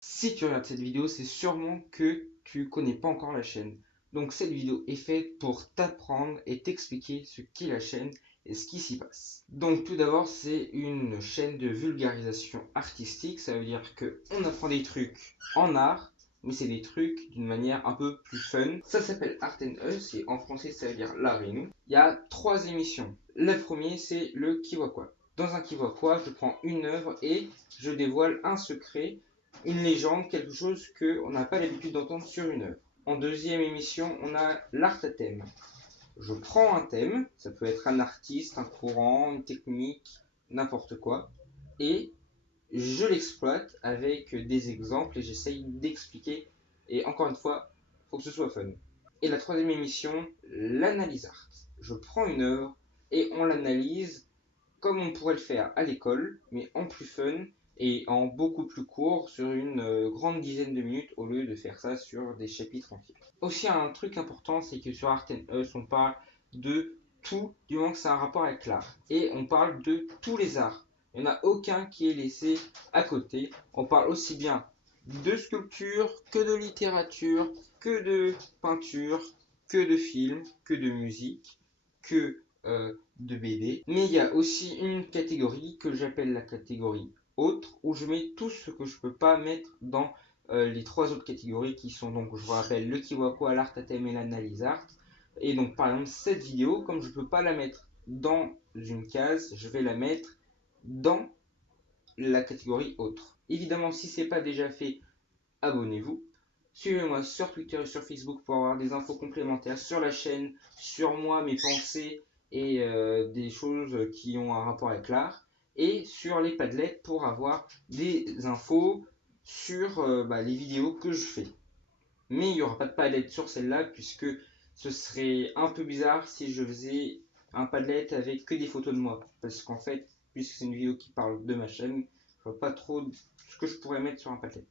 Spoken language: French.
Si tu regardes cette vidéo, c'est sûrement que tu connais pas encore la chaîne. Donc cette vidéo est faite pour t'apprendre et t'expliquer ce qu'est la chaîne et ce qui s'y passe. Donc tout d'abord, c'est une chaîne de vulgarisation artistique. Ça veut dire qu'on apprend des trucs en art, mais c'est des trucs d'une manière un peu plus fun. Ça s'appelle Art and Us et en français ça veut dire l'art et nous. Il y a 3 émissions. La première, c'est le qui voit quoi. Dans un qui voit quoi, je prends une œuvre et je dévoile un secret, une légende, quelque chose qu'on n'a pas l'habitude d'entendre sur une œuvre. En deuxième émission, on a l'art à thème. Je prends un thème, ça peut être un artiste, un courant, une technique, n'importe quoi, et je l'exploite avec des exemples et j'essaye d'expliquer. Et encore une fois, il faut que ce soit fun. Et la troisième émission, l'analyse art. Je prends une œuvre et on l'analyse comme on pourrait le faire à l'école, mais en plus fun et en beaucoup plus court, sur une grande dizaine de minutes, au lieu de faire ça sur des chapitres entiers. Aussi, un truc important, c'est que sur Art and Us, on parle de tout, du moment que ça a un rapport avec l'art. Et on parle de tous les arts. Il n'y en a aucun qui est laissé à côté. On parle aussi bien de sculpture, que de littérature, que de peinture, que de film, que de musique, que de BD. Mais il y a aussi une catégorie que j'appelle la catégorie autre, où je mets tout ce que je peux pas mettre dans les 3 autres catégories qui sont donc, je vous rappelle, le Kiwako, l'art à thème et l'analyse art. Et donc par exemple cette vidéo, comme je peux pas la mettre dans une case, je vais la mettre dans la catégorie autre. Évidemment, si c'est pas déjà fait, abonnez-vous. Suivez-moi sur Twitter et sur Facebook pour avoir des infos complémentaires sur la chaîne, sur moi, mes pensées et des choses qui ont un rapport avec l'art. Et sur les Padlet pour avoir des infos sur les vidéos que je fais. Mais il n'y aura pas de Padlet sur celle-là puisque ce serait un peu bizarre si je faisais un Padlet avec que des photos de moi. Parce qu'en fait, puisque c'est une vidéo qui parle de ma chaîne, je vois pas trop ce que je pourrais mettre sur un Padlet.